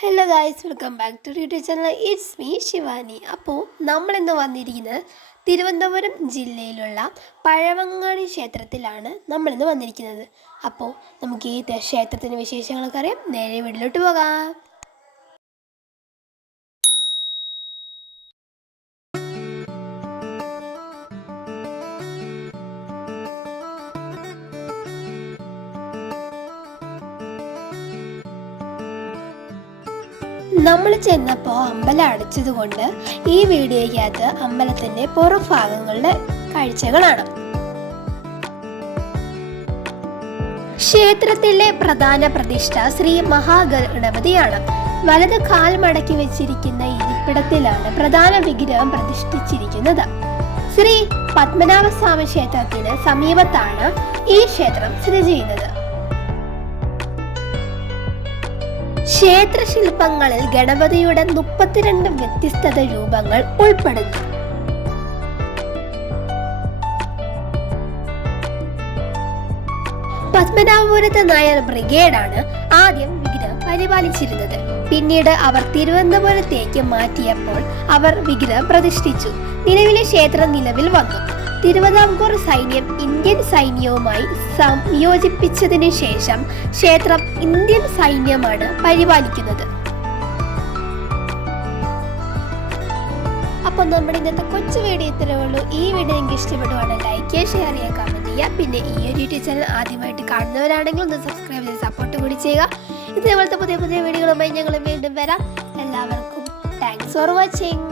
Hello guys, welcome back to YouTube channel. It's me Shivani. അപ്പോൾ നമ്മളിന്ന് വന്നിരിക്കുന്നത് തിരുവനന്തപുരം ജില്ലയിലുള്ള പഴവങ്ങാടി ക്ഷേത്രത്തിലാണ് നമ്മളിന്ന് വന്നിരിക്കുന്നത്. അപ്പോൾ നമുക്ക് ഈ ക്ഷേത്രത്തിൻ്റെ വിശേഷങ്ങളൊക്കെ അറിയാം. നേരെ വീട്ടിലോട്ട് പോകാം. നമ്മൾ ചെന്നപ്പോൾ അമ്പലം അടച്ചതുകൊണ്ട് ഈ വീഡിയോയ്ക്കകത്ത് അമ്പലത്തിൻ്റെ പുറഭാഗങ്ങളുടെ കാഴ്ചകളാണ്. ക്ഷേത്രത്തിലെ പ്രധാന പ്രതിഷ്ഠ ശ്രീ മഹാഗണപതിയാണ്. വലത് കാൽ മടക്കി വെച്ചിരിക്കുന്ന ഇരിപ്പിടത്തിലാണ് പ്രധാന വിഗ്രഹം പ്രതിഷ്ഠിച്ചിരിക്കുന്നത്. ശ്രീ പത്മനാഭസ്വാമി ക്ഷേത്രത്തിന് സമീപത്താണ് ഈ ക്ഷേത്രം സ്ഥിതി ചെയ്യുന്നത്. ക്ഷേത്രശില്പങ്ങളിൽ ഗണപതിയുടെ 32 വ്യത്യസ്ത രൂപങ്ങൾ ഉൾപ്പെടുന്നു. പത്മനാഭപുരത്ത് നായർ ബ്രിഗേഡാണ് ആദ്യം വിഗ്രഹം പരിപാലിച്ചിരുന്നത്. പിന്നീട് അവർ തിരുവനന്തപുരത്തേക്ക് മാറ്റിയപ്പോൾ അവർ വിഗ്രഹം പ്രതിഷ്ഠിച്ചു. നിലവിലെ ക്ഷേത്രം നിലവിൽ വന്നു. തിരുവിതാംകൂർ സൈന്യം ഇന്ത്യൻ സൈന്യവുമായി സംയോജിപ്പിച്ചതിന് ശേഷം ക്ഷേത്രം ഇന്ത്യൻ സൈന്യമാണ് പരിപാലിക്കുന്നത്. അപ്പോൾ നമ്മുടെ ഇന്നത്തെ കൊച്ചു വീഡിയോ ഇത്രയേ ഉള്ളൂ. ഈ വീഡിയോ നിങ്ങൾക്ക് ഇഷ്ടപ്പെടുവാണെങ്കിൽ ലൈക്ക് ചെയ്യുക, ഷെയർ ചെയ്യുക, കമൻറ്റ് ചെയ്യുക. പിന്നെ ഈ ഒരു യൂട്യൂബ് ചാനൽ ആദ്യമായിട്ട് കാണുന്നവരാണെങ്കിൽ ഒന്ന് സബ്സ്ക്രൈബ് ചെയ്ത് സപ്പോർട്ട് കൂടി ചെയ്യുക. ഇതേപോലത്തെ പുതിയ പുതിയ വീഡിയോകളുമായി ഞങ്ങൾ വീണ്ടും വരാം. എല്ലാവർക്കും താങ്ക്സ് ഫോർ വാച്ചിങ്.